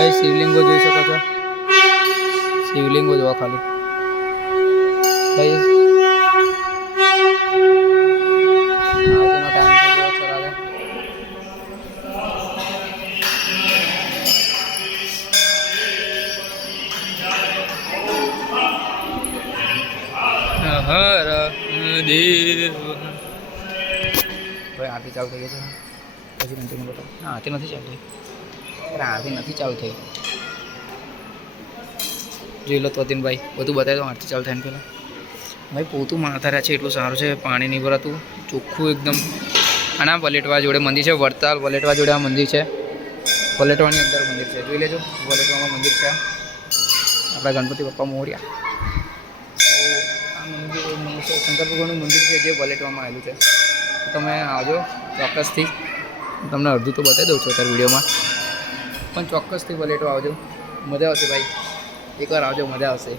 કઈ શિવલિંગો જોઈ શકો છો, શિવલિંગો જોવા ખાલી કઈ આજનો ટાઈમ છે જો ચલાવે હર દેવ ભાઈ આરતી ચાલુ થઈ ગઈ છે પછી કન્ટિન્યુ બતાવો ના આરતી નથી ચાલુ થઈ અરે આરતી નથી ચાલુ થઈ જોઈ લો તોતિનભાઈ બધું બતાવી દો આરતી ચાલુ થાય ને પહેલાં ભાઈ પોતું માથા રહ્યા છે એટલું સારું છે પાણી નહીં ભરાતું ચોખ્ખું એકદમ આના વલેટવા જોડે મંદિર છે વડતાલ વલેટવા જોડે આ મંદિર છે વલેટવાની અંદર મંદિર છે જોઈ લેજો વલેટવામાં મંદિર છે આપણા ગણપતિ બાપ્પા મોર્યા શંકર ભગવાનનું મંદિર છે જે વલેટવામાં આવેલું છે તો તમે આવજો ચોક્કસથી તમને અડધું તો બતાવી દઉં છું અત્યારે વિડીયોમાં પણ ચોક્કસથી વલેટો આવજો મજા આવશે ભાઈ એકવાર આવજો મજા આવશે